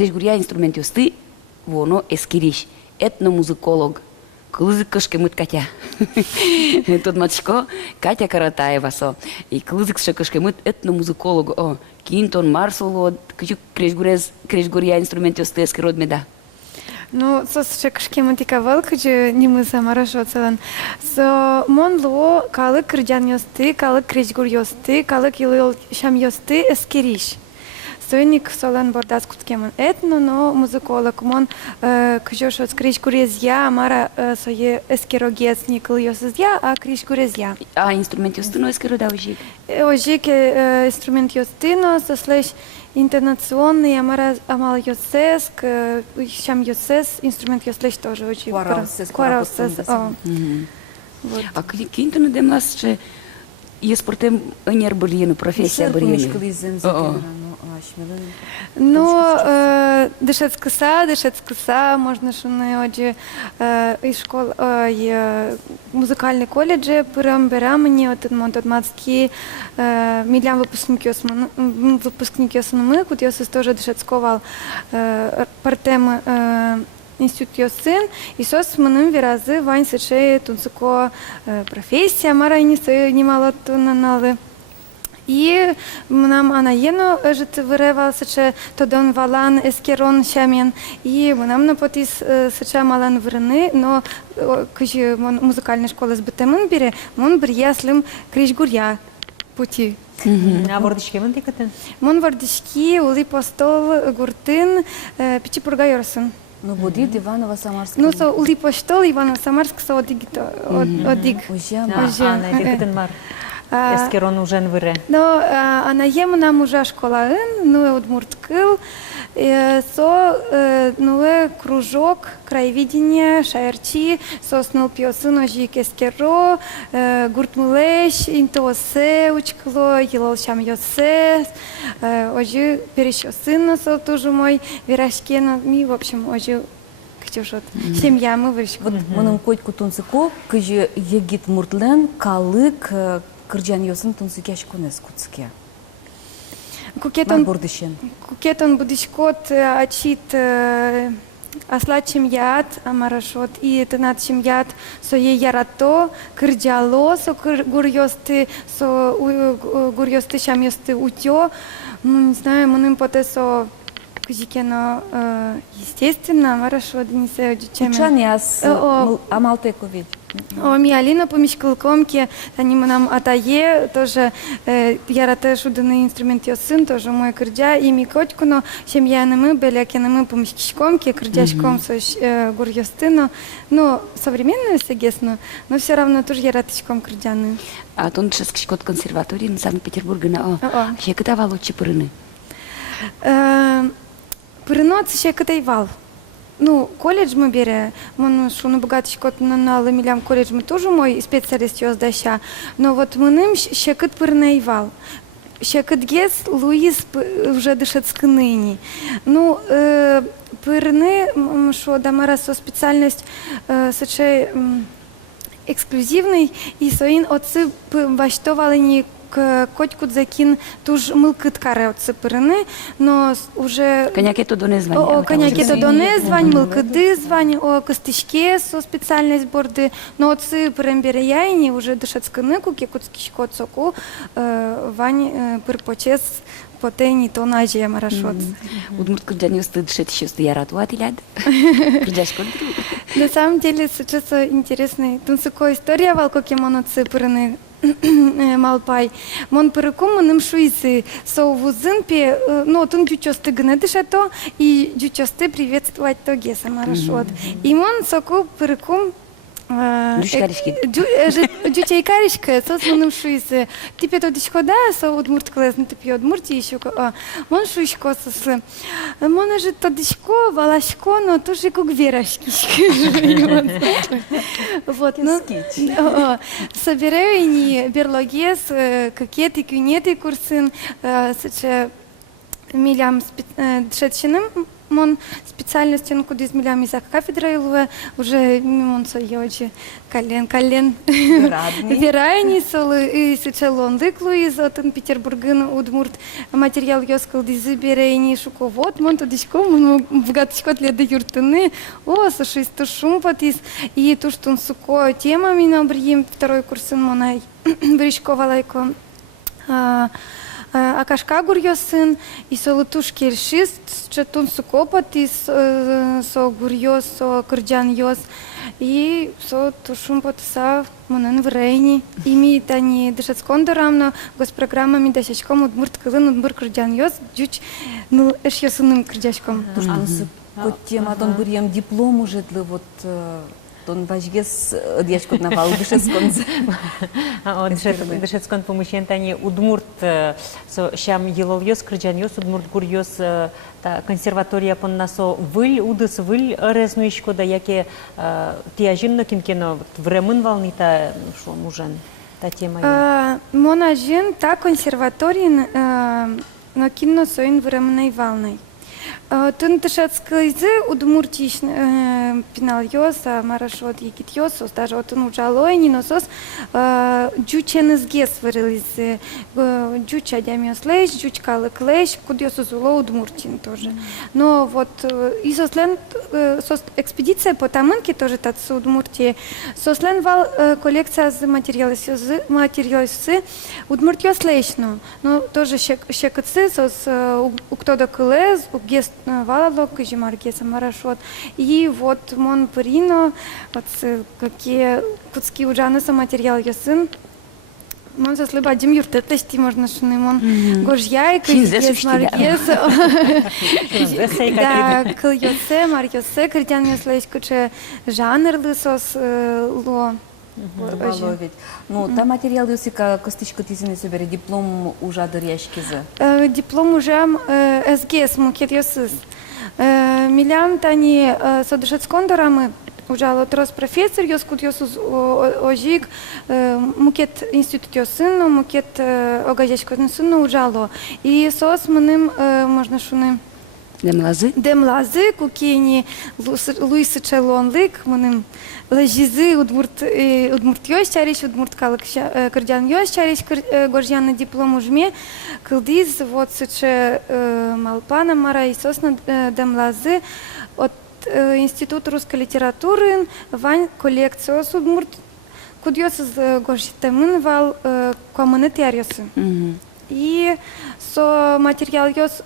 крежгурия инструмент юсты, воно эскириш, этномузыколог. Кылызык кышкы Катя. Тут мачко Катя Каратаева со. И кылызык кышкы этномузыколог. О, Кинтон Марсоло, крежгурия инструмент юсты эскирод меда. Ну, сос шекшки мутика валкачы немы самарашо целан. Со монло калык кырджан ёсты, калык крежгур ёсты, калык илыл шам ёсты эскириш. Сойник солан бордас куткемон этно, но музыколог мон кжошо крежгурезья, мара сое эскирогец никл ёсызья, а крежгурезья. А инструмент юсты, но эскирода ожик? Ожик инструмент ёсты, но сослеш интернационный, амал йосеск, шам йосес, инструмент йослеш тоже очень. Куараусес. А кинтон демлас, че еспортем энер бриену, профессия бриену. Ну, дешецкоса, можно шуны оджи из школ, музыкальный колледж, пырам берамани, от Монтадматский, милям выпускники османы, кут я тоже дешецковал партем институт йосын, и сос мным виразы вань сече тунцуко профессия, мара не немало тунаналы. И нам анаену жит вырывал сече тодон валан эскерон шамен, и нам на потис сече малан врны, но кыжи музыкальная школа с бетемын бере, мон бір яслым крежгурья пути. А вордышки мон тикатын? Мон вордышки, ули постол, гуртын, пичи пургайорсын. Ну, будет Иваново-Самарск. Ну, со ули постол, Иваново-Самарск, со одиг. А, на тикатын бар. Эскерон уже выре. Но она ему нам уже школа, ну удмурткил, со ну кружок краеведения шаерчи, соснул пьесы ножи эскеро, гуртмулеш, интосе учкло, елал шам йосе, ожи перещё сына со тоже мой вирашкена, ми в общем ожи кчушот. Семья мы выращиваем. Вот моным котку тунцыко, кыжи егит муртлен, калык, кырджан йосын тунцыкяш кунес куцке. Кукетон будишкот ачит асла чимят, амарашот и тенат чимят, со е ярато, кырджало, со гурьосты, со гурьосты шам йосты утё, ну не знаю, моным потесо кузикено естественно, амарашот не sé чем. Учани аз амалтековид. О, ми Алина помещкалкомки, они нам атае, тоже ярате шуданы инструмент сын, тоже мой кырджа, и ми котку, но семья мы беляки мы помещкомки, кырджашком со гурьостыно, ну современную сегесну, но все равно тоже яраточком кырджаны. А тон шескот консерватории на Санкт-Петербурге на щекотавал очи пырыны. Пырынот щекотайвал. Ну, колледж мы берем, мы шуну богатый на ламилям колледж мы тоже мой специалист ёздаща, но вот мы ним щекот пырнаивал. Щекот гес Луис уже дышит скныни. Ну, пырны, что дамара со специальность сочей эксклюзивный, и соин отцы баштовали не котку закин туж мылкыт каре отцы пырыны, но уже... Коняки то доне звань. О, коняки то доне звань, мылкыды звань, о костычке со специальность борды, но отцы пырэмбере яйни уже дышат скыны, куки куцки кот соку, вань пырпочес потени то нажия марашот. Удмурт кырджан юсты дышет еще сты ярату атиляд. Кырджаш контру. На самом деле, сейчас интересная тунцыко история валко кемоноцы пырыны. Малпай. Мон перекум ним шуисы со вузынпе, но тун дючосты гнедышато и дючосты приветствовать то геса марашот. И мон соку перекум Дючайкаришка, со ним шуисы. Типе то дичкода, со удмурт клезн, типе удмурти еще. Мон шуишко сосы. Мон же то дичко, валашко, но тоже как верашки. Вот, ну, собираю и берлогес, какеты, кюнеты курсын, милям дшетчиным мон специальность, он куда измелями за кафедра илуе, уже мимон соёчи, кален. Радний. Верайни солы и сычелон лыклу из отын Петербургын удмурт материал ёскал дизы берейни шуковод, мон тодичко, мон богатичко леда юртыны, о, суши стушум потис, и туштун суко тема мина брием второй курсын монай бричко валайко. Акашка гурьосын, и солотуш кельшис, четун сукопат, и со гурьос, со кырджан йос, и со тушум потса монен в рейни. Ими тани дышат скондорамно, госпрограммами дашачком удмурт кылын удмур кырджан йос, джуч ну эш йосыным кырджачком. Туштунсы кот тема тон бирем диплом уже для вот тон бажгес дьячкот навал дышесконзе. Дышецкон помощен тани удмурт шам елол йос, кырджан йос, удмурт гур йос, та консерватория поннасо выль, удыс выль резнуишко, да яке тиажин кинкено времен волнита шо мужен, та тема. Монажин та консерваторин но кино соин временной волной. Тын тышацкайзы удмуртиш пинал йоса, марашот егит йосос, даже отын ужалой ниносос джученызгес вырылизы, джуча дямиос лейш, джучкалык лейш, кудьосос уло удмуртин тоже. Но вот и сослен экспедиция по Тамынке тоже татсу удмуртии, сослен вал коллекция з материалысы удмуртьос лейшно, но тоже щекотцы сос уктода кылез, угест валалок, жимаргеса марашот. И вот мон парино, вот какие куцки ужаны со материал ясын. Мон заслыба дим юртетлести можно шуны мон гожьяйка, жимаргес. Да, кыльосе, марьосе, критян яслейш куче жанр лысос ло. Ведь. Ну, та материал юсика костичко тизины собери диплом уже дыряшкизе. Диплом уже СГС мукет йосыз. Милям тани содышецкондорамы ужало трос профессор йоскут йосуз ожиг мукет институт йосынно, мукет огажечкозны сынно ужало. И сос мыным можно шуны Демлазы, кукени Луисы Челонлык, мыным лежизы удмурт йос чариш, удмурт калык кырджан йос чариш, горжяна диплом ужме, кылдиз, вот сыче Малпана Мара и сосна Демлазы от Института русской литературы, вань коллекцию с удмурт, кудьос из горжитамын вал коммунити арьосы. И со материал йос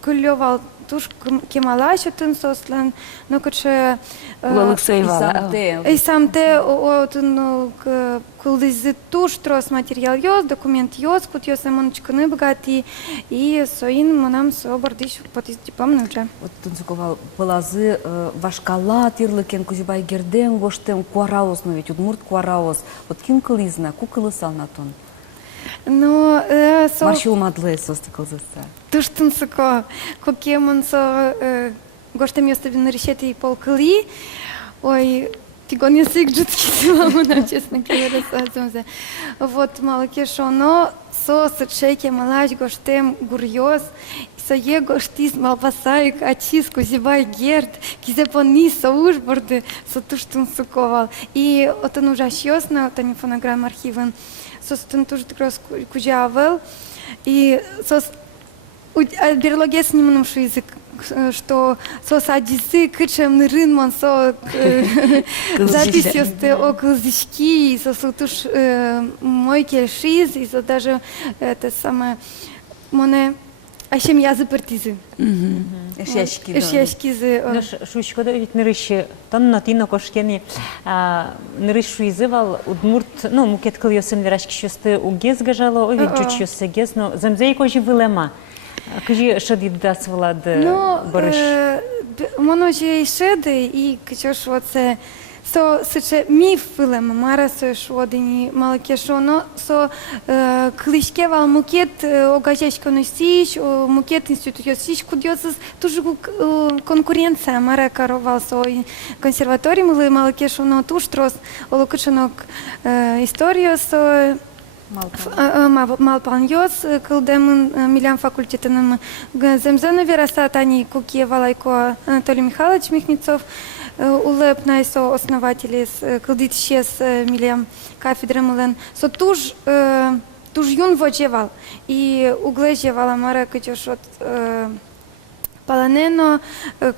кыльовал туш кемалаш отын сослен, но куче и сам те отын кылдызы туш трос материал йос, документ йос, кут йос эмоночканы богати, и соин манам со бардыш потис дипломный уже. Вот тунцуковал пылазы вашкала тирлыкен кузибай герден гоштем куараос, но ведь удмурт куараос. Вот ким кылызна, ку кылысал на тон. Но Маршил Мадлей состыкалзыса. Туштун суко, кокемон со гоштем ёстабин решети и полкыли, ой, тигон язык джутки силамуна, честно говоря, сазумзе. Вот малакешо, но со сычейке малач гоштем гурьос, со е гоштиз малпасайк, ачис, кузибай герд, кизепони со ужборды, со туштун суковал. И отын ужаш ёсна, отын фонограмм архивен, состун туш дрос куджавел, и сос берлогес немном шу язык, что сос адизы кычем нырын мон со запись ёсты о кылзички, и сос туш мой кельшиз, и со даже это самое моне ашем язы партизы. Эшяшкизы. Ну, шучко да ведь нырыщи, тон на тино кошкени нырыщу изывал удмурт, ну мукет кыл ёсын верашки шёсты угез гажало, о ведь чуч ёсы гез, но замзей кожи вылема. Кажи шади дасвала да барыш. Моно же и шеды, и качош вот се со сыче миф вылема, мара со шодини малакешо, но со клышкевал мукет огажечко носиш, мукет институт ёсиш, кудёсыз тоже конкуренция, мара каровал со консерваторий мылы малакешо, но туш трос олокученок историю со Малпан-йос, кылдемын милям факультетының земзені вераса тани Кукиев Валайко Анатолий Михайлович Михнецов, улеп найсо основателис кылдит шес милям кафедры мылен. Со туж юн воджевал и углежевала мара кычошот Паланено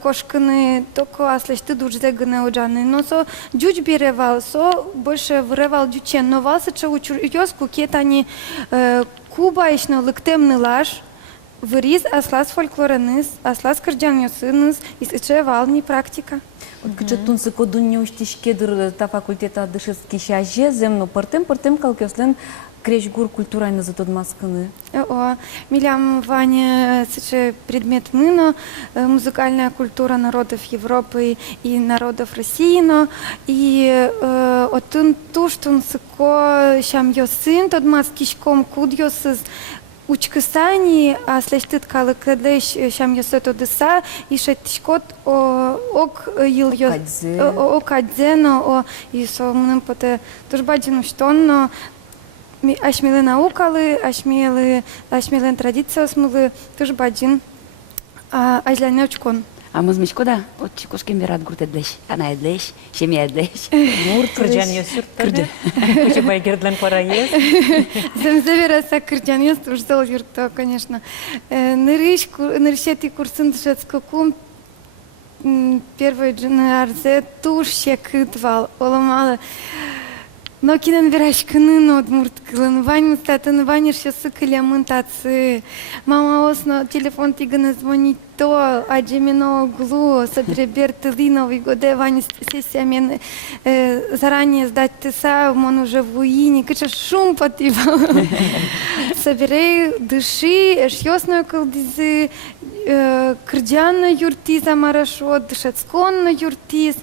кошканы только аслешты дужде гне уджаны, но со дюч беревал, со больше вревал дючен, но вал сече учур йоску кетани Куба ишно лыктемны лаш, вырис аслас фольклораныс, аслас кырджаньосыныс, и сече вални практика. Кычы тунсы кодуння уштишкедыр та факультета дышецки шаже земно пыртем калкеслен кречгур культурайны затодмасканы. О, милям Ваня сече предмет мыно, музыкальная культура народов Европы и народов России, но и отын туштун сыко шам йосын тодмаскишком куд йосыз учкысани, а слештыт калы кадлеш шам йосет одеса, и шеттишкот ок ил йос окадзено, о и со мным поте тужбаджину штонно, ашмелы наукалы, ашмелы традиция смылы тоже баджин, ажляне очкон. А мы змечко да, от чекошкем верат гурт эдлеш, ана эдлеш, шеми эдлеш. Удмурт кырджан йосыр тады. Кучебай гердлен пора ес. Земзевераса кырджан йос турждал юрто, конечно. Нырышети курсын дышецко кум первый джины арзе туш шекытвал, оламалы. Но кинен верашканы удмурт кылын, вань статын ваниш ясыкыля мынтацы. Мама осно телефон тиганы звонить то, а джемино углу, соберебер тылиновый годе вань сессия мен заранее сдать тыса, он уже в уине, кыча шум потивал. Соберей дыши, эш ясную кылдизы, кырджанно юртиза марашот, дышецконно юртиз.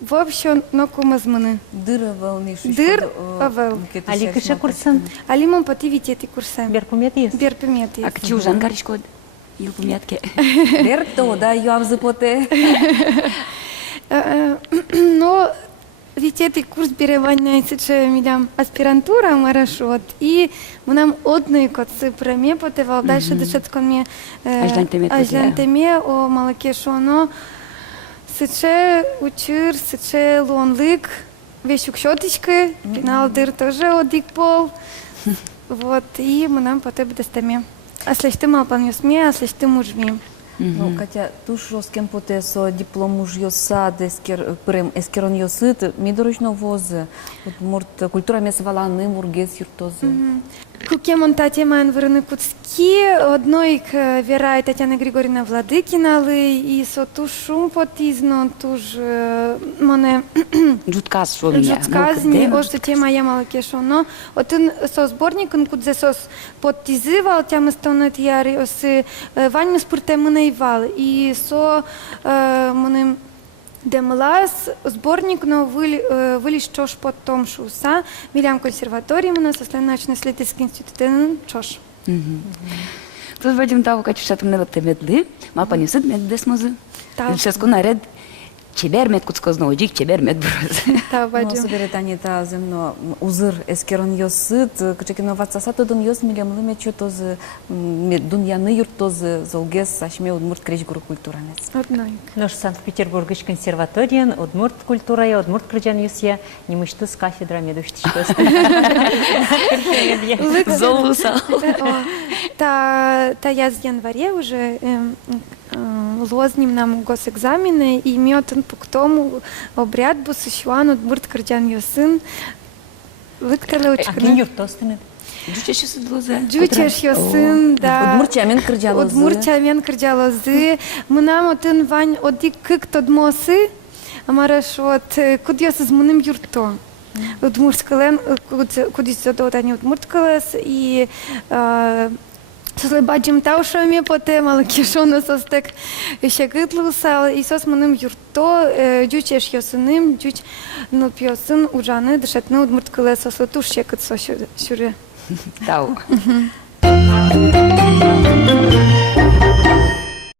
В общем, но кумазманы. Дыр волнишь. Дыр авел. Али кыша курсын. Али мон потивить эти курсы. Бер пумет ес. Бер пимет А кчи ужан гаришко ил пумятке. Бер то, да, юавзы поте. Но ведь эти курс беревания сече милям аспирантура марашот и мы нам одной котцы праме потевал дальше дышецкон мне ажлантеме о молоке шоно. Сыче учир, сыче лонлык, вещук щеточкой, пенал дыр тоже одик пол. Вот, и мы нам потом достаме. А слышь ты малпан юсме, а слышь ты мужми. Ну, Катя, туш роскем поте со диплом уж йосад, прем эскерон йосыт, мидорочно возы, удмурт культура месвала мургес юртозы. Кукемон татема энвырны куцки, одной вера и Татьяна Григорьевна Владыкина, и со тушу потизно, туж моне Джутказ шо меня. Джутказ не още тема я малакешо, но отын со сборником кудзе сос потизывал, тям стонет яри оси ваньме спурте мынайвал, и со моне Демлас сборник, но выли чош потом шуса, милям консерватории у нас научно исследовательский институт чош. Тут вадим того, как что там навык медли, мал понесет меддес музы. Сейчас наред чебер мед куцкозно одик, чебер мед брос. Та Ну, вадим. соберет они та земно узыр эскерон йосыт, кычекино ватсаса тодон йос милям лыме чотозы, дуньяны юртозы, золгес, ашме удмурт кречгур культуранец. Одной. Наш Санкт-Петербургыш консерваториян, удмурт культурая, удмурт кырджан йосия, немышты с кафедра медуштичкос. Золуса. Та я с января уже лозним нам госэкзамены и метан по тому обряд бусыщуан удмурт кырджан йосын. Выктала А кин учканы. юртостыны? Джучеш сыдлоза. Джучеш йосын, да. Удмурчамен кырджалозы. Удмурчамен кырджалозы. Мы нам отын вань одик кык тодмосы, амараш от кудьёс из муным юрто. Удмурткален, кудис задотани удмурткалес и Сосле баджим таушами поте малакишоно состек ще кытлусал и сос мыным юрто джучеш йосыным джуч нылпьосын ужаны дышатны удмурткале сосле туш ще кыт сошюре. Тау.